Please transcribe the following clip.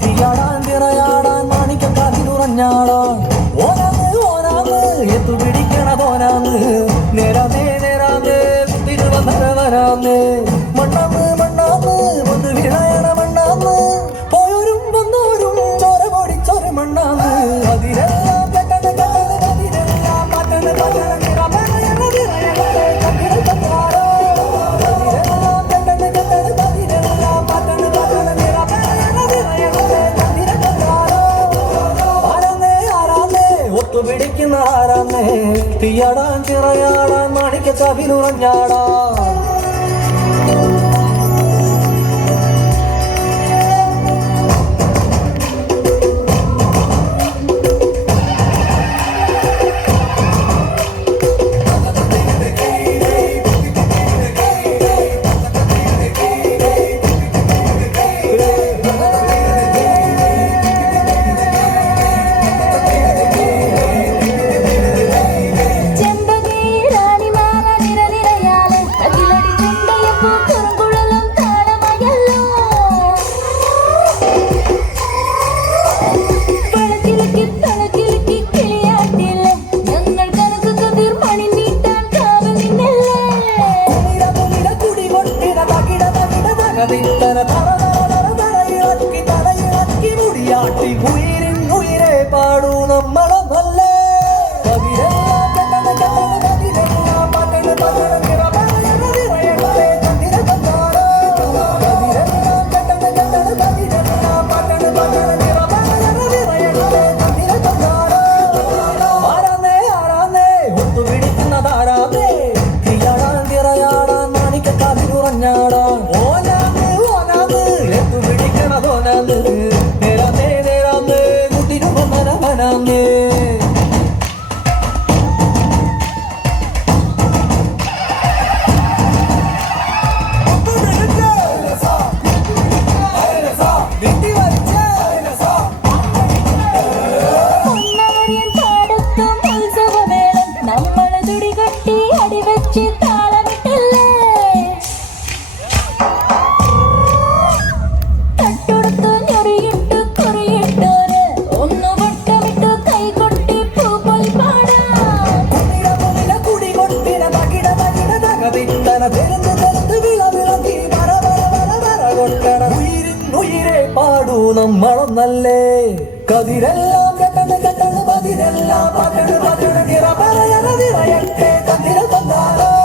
തീയാടാൻ തിറയാടാൻ മാണിക്കക്കാതിലുറഞ്ഞാടാൻ ഓനാന്ന് ഓനാന്ന് എത്തു പിടിക്കണതോനാന്ന് നേരാന്നേ നേരാന്നേ കുത്തിരു വന്നവനാന്ന് മണ്ണാന്ന് മണ്ണാന്ന് വന്ന് വിളയണ മണ്ണാന്ന് പോയോരും വന്നോരും ചോര പൊടിച്ചൊരു മണ്ണാന്ന് അതിരെല്ലാം കെട്ടണ കെട്ടണ അതിരെല്ലാം പറ്റണ പറ്റണ നിറമണയണ നിറയണ കട്ടിട കത്താറോ അതിരെല്ലാം കെട്ടണ കെട്ടണ അതിരെല്ലാം പറ്റണ പറ്റണ പിടിക്കുന്ന ആരാന്നേ തീയാടാൻ ചിറയാടാൻ മാണിക്ക കവിനുറഞ്ഞാടാൻ മുടിയാട്ടി ഉയരിൻ ഉയരെ പാടൂ നമ്മളെ നല്ല കതിരെല്ലാം കെട്ടണ കെട്ടണ കതിരെല്ലാം പറ്റണ പറ്റണ നിറമണയണ നിറയണ കതിര കത്താറോ കതിരെല്ലാം കെട്ടണ കെട്ടണ കതിരെല്ലാം പറ്റണ പറ്റണ നിറമണയണ നിറയണ കതിര കത്താറോ ആരാന്നേ ആരാന്നേ ഒത്തു പിടിക്കുന്നതാരാന്നേ തീയാടാൻ തിറയാടാൻ മാണിക്ക കതിരുറഞ്ഞാടാൻ ഓനാന്ന് ഓനാന്ന് എത്തു പിടിക്കണതോനാന്ന് നമ്മളൊന്നല്ലേ കതിരെല്ലാം കെട്ടണ കെട്ടണ പതിരെല്ലാം പറ്റണ പറ്റണ നിറ പറയണ നിറയട്ടെ കതിര തന്നാലോ